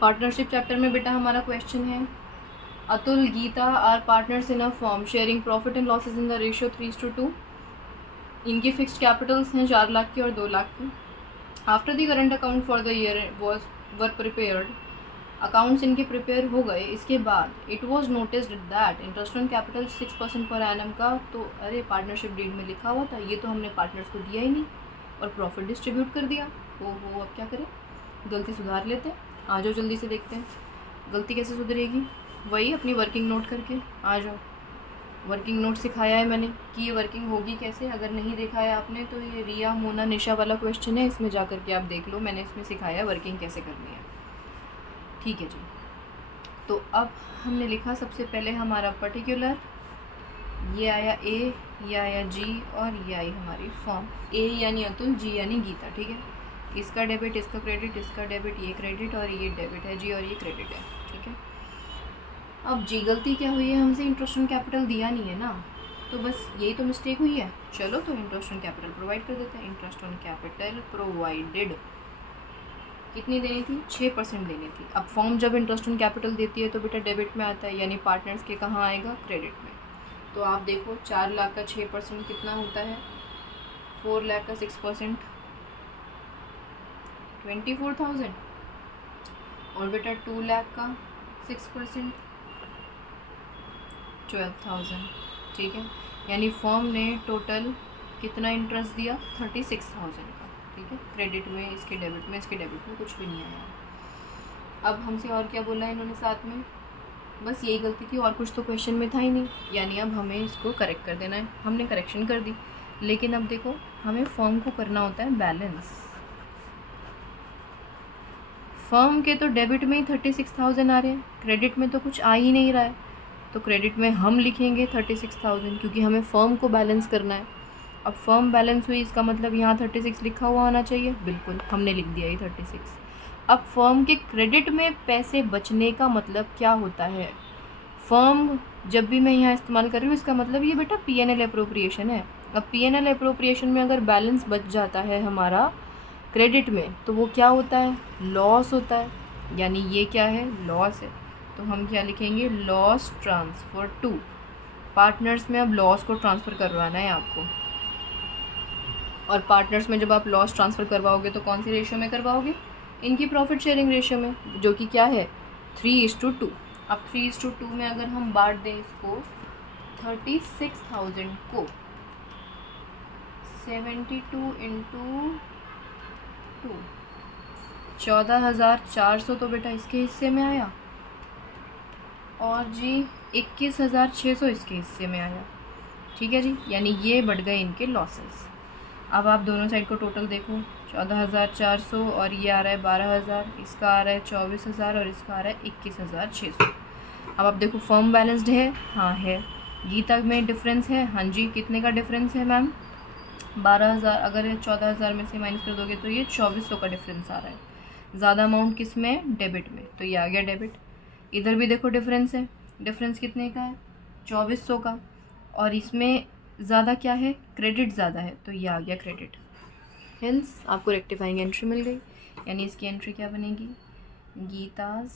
Partnership chapter में बेटा हमारा क्वेश्चन है, Atul Geeta are partners in a firm sharing profit and losses in the ratio 3:2। इनकी फिक्स्ड कैपिटल्स हैं 4 लाख की और 2 लाख की। After the current account for the year were prepared, accounts इनके प्रिपेयर हो गए, इसके बाद it was noticed that interest on capital 6% per annum का, तो अरे पार्टनरशिप डीड में लिखा हुआ था, ये तो हमने पार्टनर्स को दिया ही नहीं और प्रॉफिट डिस्ट्रीब्यूट कर दिया। वो अब क्या करें, गलती सुधार लेते हैं। आ जाओ जल्दी से देखते हैं गलती कैसे सुधरेगी। वही अपनी वर्किंग नोट करके आ जाओ। वर्किंग नोट सिखाया है मैंने कि ये वर्किंग होगी कैसे, अगर नहीं देखा है आपने तो ये रिया मोना निशा वाला क्वेश्चन है, इसमें जा करके आप देख लो, मैंने इसमें सिखाया है वर्किंग कैसे करनी है। ठीक है जी। तो अब हमने लिखा सबसे पहले हमारा पर्टिकुलर, ये आया ए, ये आया जी और ये आई हमारी फॉर्म। ए यानी अतुल, जी यानी गीता। ठीक है, इसका डेबिट, इसका क्रेडिट, इसका डेबिट, ये क्रेडिट और ये डेबिट है जी और ये क्रेडिट है। ठीक है, अब जी गलती क्या हुई है, हमसे इंटरेस्ट ऑन कैपिटल दिया नहीं है ना, तो बस यही तो मिस्टेक हुई है। चलो तो इंटरेस्ट ऑन कैपिटल प्रोवाइड कर देते हैं। इंटरेस्ट ऑन कैपिटल प्रोवाइडेड कितनी देनी थी, 6% देनी थी। अब फॉर्म जब इंटरेस्ट ऑन कैपिटल देती है तो बेटा डेबिट में आता है, यानी पार्टनर्स के कहाँ आएगा, क्रेडिट में। तो आप देखो 4 लाख का 6% कितना होता है, 4 लाख का 6% 24,000 और बेटा 2 लाख का 6% 12,000। ठीक है, यानी फॉर्म ने टोटल कितना इंटरेस्ट दिया, 36,000 का। ठीक है, क्रेडिट में, इसके डेबिट में, इसके डेबिट में कुछ भी नहीं आया। अब हमसे और क्या बोला है इन्होंने साथ में, बस यही गलती थी और कुछ तो क्वेश्चन में था ही नहीं, यानी अब हमें इसको करेक्ट कर देना है। हमने करेक्शन कर दी, लेकिन अब देखो हमें फॉर्म को करना होता है बैलेंस। फर्म के तो डेबिट में ही 36,000 आ रहे हैं, क्रेडिट में तो कुछ आ ही नहीं रहा है, तो क्रेडिट में हम लिखेंगे 36,000 क्योंकि हमें फर्म को बैलेंस करना है। अब फर्म बैलेंस हुई, इसका मतलब यहाँ 36 लिखा हुआ होना चाहिए, बिल्कुल हमने लिख दिया ये 36। अब फर्म के क्रेडिट में पैसे बचने का मतलब क्या होता है, फर्म जब भी मैं यहाँ इस्तेमाल कर रही हूँ इसका मतलब ये बेटा P&L अप्रोप्रिएशन है। अब P&L अप्रोप्रिएशन में अगर बैलेंस बच जाता है हमारा क्रेडिट में तो वो क्या होता है, लॉस होता है, यानी ये क्या है, लॉस है। तो हम क्या लिखेंगे, लॉस ट्रांसफ़र टू पार्टनर्स में। अब लॉस को ट्रांसफ़र करवाना है आपको, और पार्टनर्स में जब आप लॉस ट्रांसफ़र करवाओगे तो कौन सी रेशियो में करवाओगे, इनकी प्रॉफिट शेयरिंग रेशियो में, जो कि क्या है 3:2। अब 3:2 में अगर हम बांट दें इसको 36,000 को 72 इंटू 2, 14,400 तो बेटा इसके हिस्से में आया, और जी 21,600 इसके हिस्से में आया। ठीक है जी, यानी ये बढ़ गए इनके लॉसेस। अब आप दोनों साइड को टोटल देखो, 14,400 और ये आ रहा है 12,000, इसका आ रहा है 24,000 और इसका आ रहा है 21,600। अब आप देखो फर्म बैलेंस्ड है, हाँ है। गीता में डिफरेंस है, हाँ जी, कितने का डिफरेंस है मैम, 12,000। अगर 14,000 में से माइनस कर दोगे तो ये 2,400 का डिफरेंस आ रहा है। ज़्यादा अमाउंट किस में, डेबिट में, तो ये आ गया डेबिट। इधर भी देखो डिफरेंस है, डिफरेंस कितने का है, 2,400 का, और इसमें ज़्यादा क्या है, क्रेडिट ज़्यादा है, तो ये आ गया क्रेडिट। हेंस आपको रेक्टिफाइंग एंट्री मिल गई, यानी इसकी एंट्री क्या बनेगी, Geeta's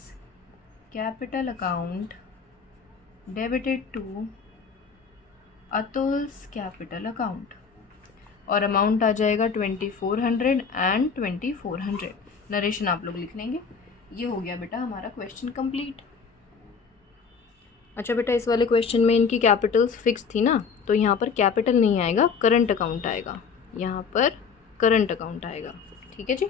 capital account debited to Atul's capital account, और अमाउंट आ जाएगा 2,400 एंड 2,400। नरेशन आप लोग लिख लेंगे। ये हो गया बेटा हमारा क्वेश्चन कंप्लीट। अच्छा बेटा, इस वाले क्वेश्चन में इनकी कैपिटल्स फिक्स थी ना, तो यहाँ पर कैपिटल नहीं आएगा, करंट अकाउंट आएगा, यहाँ पर करंट अकाउंट आएगा। ठीक है जी।